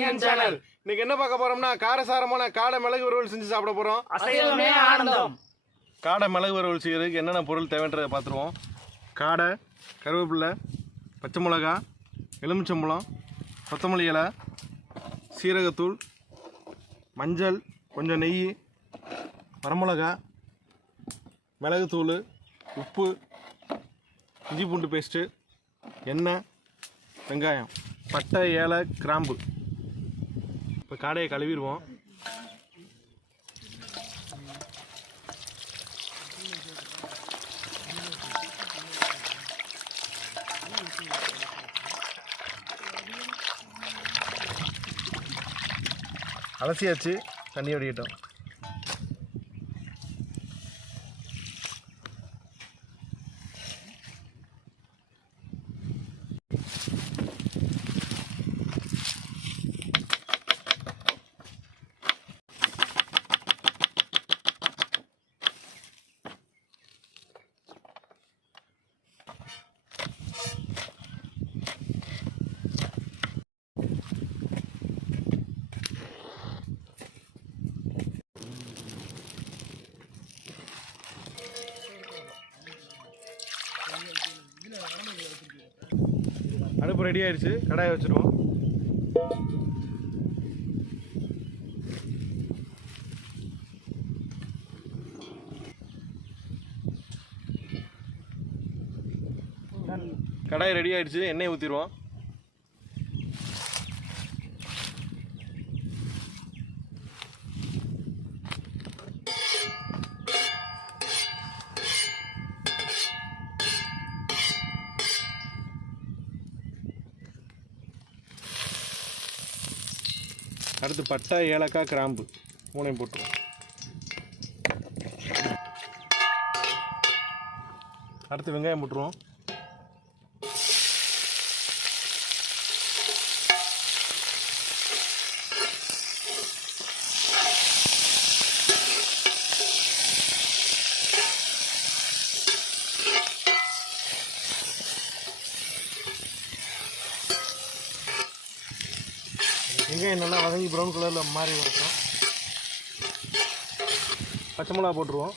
Cooking Hunt channel. இன்னைக்கு என்ன பார்க்க போறோம்னா காரசாரமான காடை மிளகு வறுவல் செஞ்சு சாப்பிட போறோம். அசைவமே ஆனந்தம். காடை மிளகு வறுவல் செய்யறதுக்கு என்னென்ன பொருள் தேவைன்றதை பார்த்துருவோம். காடை, கருவேப்பிலை, பச்சை மிளகாய், எலுமிச்சம்பழம், கொத்தமல்லி இலை, சீரகத்தூள், மஞ்சள், கொஞ்சம் நெய், வரமிளகாய், மிளகுத்தூள், உப்பு, இஞ்சி பூண்டு பேஸ்ட்டு, எண்ணெய், வெங்காயம், பட்டை, ஏலை, கிராம்பு. இப்போ காடையை கழுவிடுவோம். அலசியாச்சு, தண்ணி வடிக்கட்டும். அடுப்பு ரெடி ஆயிடுச்சு, கடாயை வச்சுருவோம். கடாய் ரெடி ஆயிடுச்சு, எண்ணெய் ஊற்றிடுவோம். அடுத்து பட்டை, ஏலக்காய், கிராம்பு மூணையும் போட்டுருவோம். அடுத்து வெங்காயம் போட்டுருவோம். வெங்காயம் நல்லா வதங்கி ப்ரௌன் கலரில் மாறி வரட்டும். பச்சை மிளகா போட்டுருவோம்.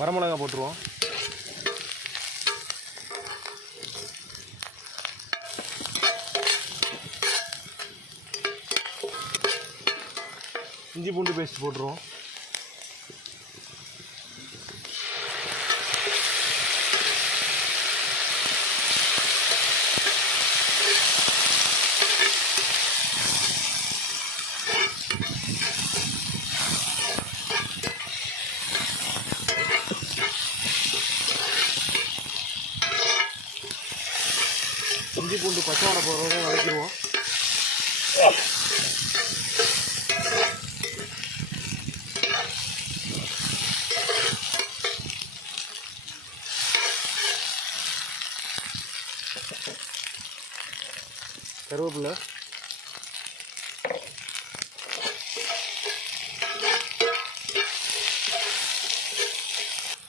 வரமிளகா போட்டுருவோம். இஞ்சி பூண்டு பேஸ்ட் போட்டுருவோம். இஞ்சி பூண்டு பச்சை வாடை போடுறவங்க வதக்கிடுவோம். கருவேப்பிலை,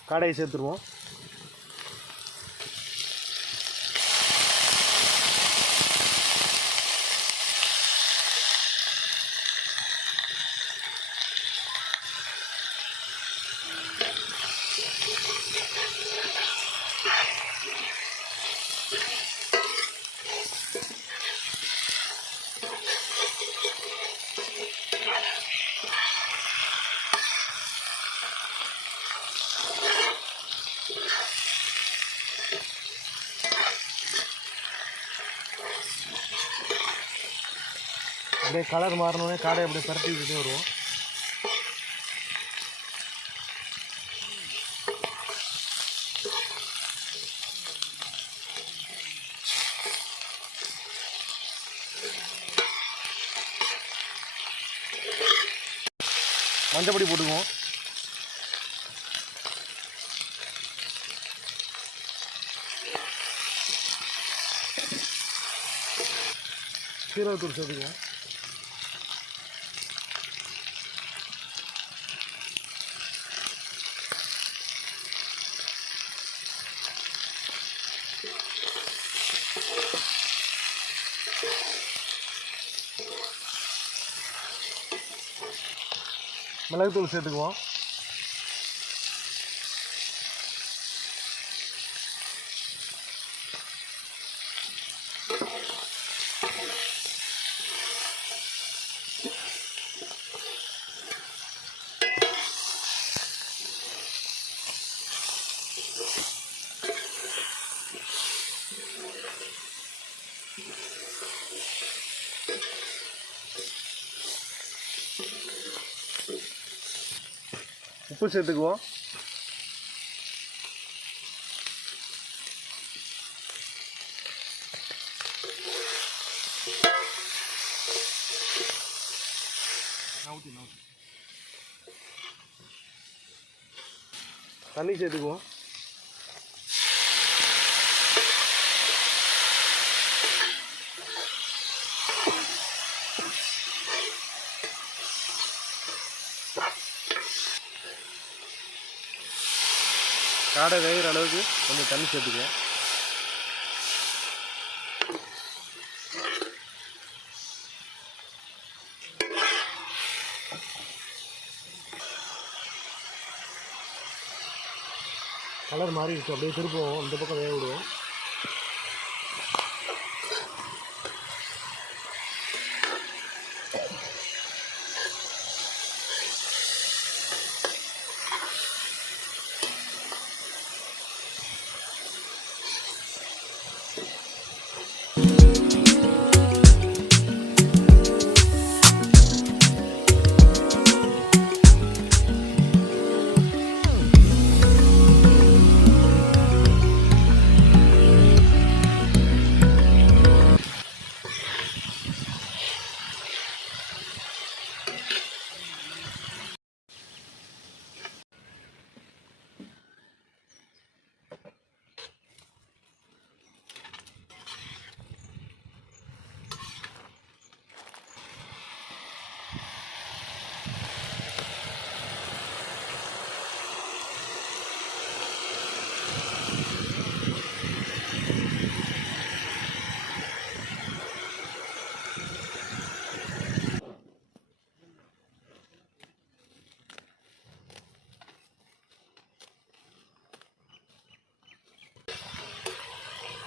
காடையை சேர்த்துருவோம். அப்படியே கலர் மாறணுன்னே காடையை அப்படியே பரட்டி விட்டுட்டு வருவோம். மஞ்சப்பொடி போட்டுக்குவோம். சீரகத்தூள் சேர்த்துக்குவோம். மிளகுத்தூள் சேர்த்துக்குவோம். உப்பு சேர்த்துக்குவோம். தண்ணி சேர்த்துக்குவோம். காடை வேகிற அளவுக்கு கொஞ்சம் தண்ணி சேர்த்துக்குவோம். கலர் மாறிடுச்சு, அப்படியே திருப்புவோம். இந்த பக்கம் வேக விடுவோம்.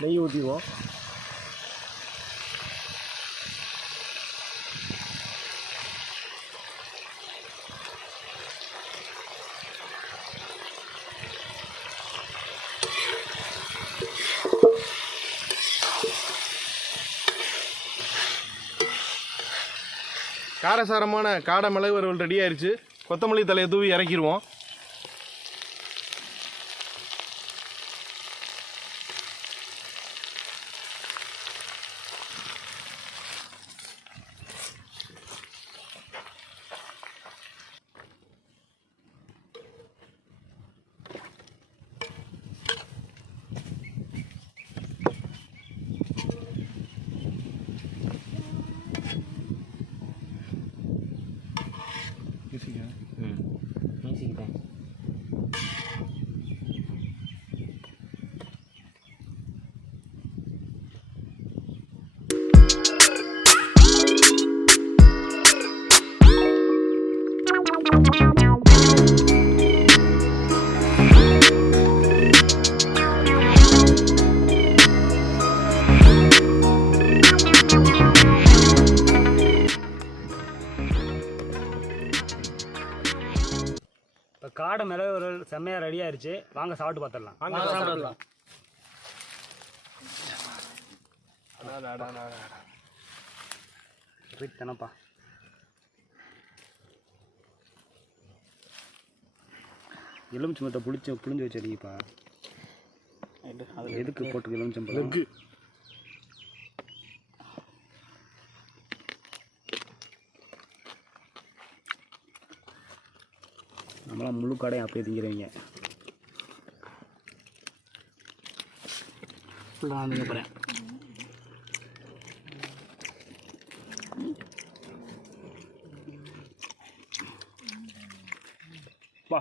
நெய் ஊற்றிக்குவோம். காரசாரமான காடை மிளகு வறுவல் ரெடி ஆயிடுச்சு. கொத்தமல்லி தலையை தூவி இறக்கிடுவோம். காடை மிளகு வறுவல் செம்மையாக ரெடி ஆயிடுச்சு. வாங்க சாப்பிட்டு பார்த்துடலாம். தானப்பா எலுமிச்சம்பழத்தை புளிஞ்சு வச்சிருக்கீப்பா. எதுக்கு போட்டு எலுமிச்சம்பழம்? நம்மளாம் முழு காடையும் அப்படியே திங்கிறவங்க. ஃபுல்லாக திங்க போகிறேன். வா,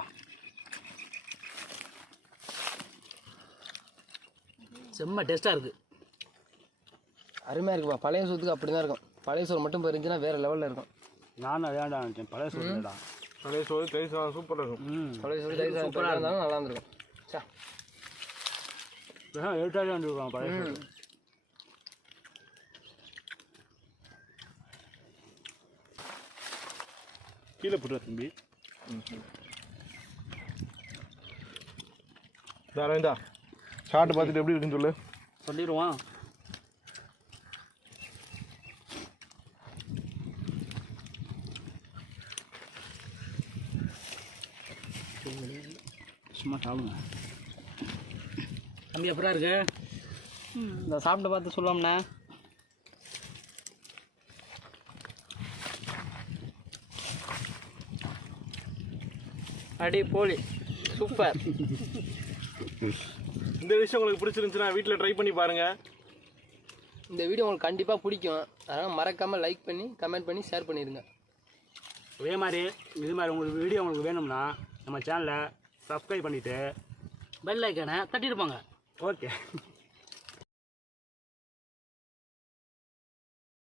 செம்ம டேஸ்ட்டாக இருக்குது. அருமையாக இருக்குப்பா. பழைய சோத்துக்கு அப்படி தான் இருக்கும். பழைய சோறு மட்டும் போயிருந்துச்சுன்னா வேறு லெவலில் இருக்கும். நானும் வேண்டாம் நினச்சேன். பழைய சோறு தான் பழைய சோறு தயிர் சாதம் சூப்பராக இருக்கும். பழைய சோறு தயிர் சாதம் சூப்பராக இருந்தாலும் நல்லா இருந்திருக்கும். எழுத்தாலே வந்துருக்கான் பழைய சோறு. கீழே போட்டுற தம்பி. அரவிந்தா சாப்பிட்டு பார்த்துட்டு எப்படி இருக்குன்னு சொல்லு. சொல்லிடுவான். சும்மா சாப்பிடுங்க தம்பி. அப்புறம் இருக்கு இந்த சாப்பிட்டு பார்த்து சொல்லுவோம்ண்ணே. அடி போலி சூப்பர். இந்த விஷயம் உங்களுக்கு பிடிச்சிருந்துச்சுன்னா வீட்டில் ட்ரை பண்ணி பாருங்கள். இந்த வீடியோ உங்களுக்கு கண்டிப்பாக பிடிக்கும். அதனால் மறக்காமல் லைக் பண்ணி கமெண்ட் பண்ணி ஷேர் பண்ணிடுங்க. இதே மாதிரி இது மாதிரி உங்களுக்கு வீடியோ உங்களுக்கு வேணும்னா நம்ம சேனலை சப்ஸ்கிரைப் பண்ணிவிட்டு பெல் ஐக்கானை தட்டியிருப்பாங்க. ஓகே.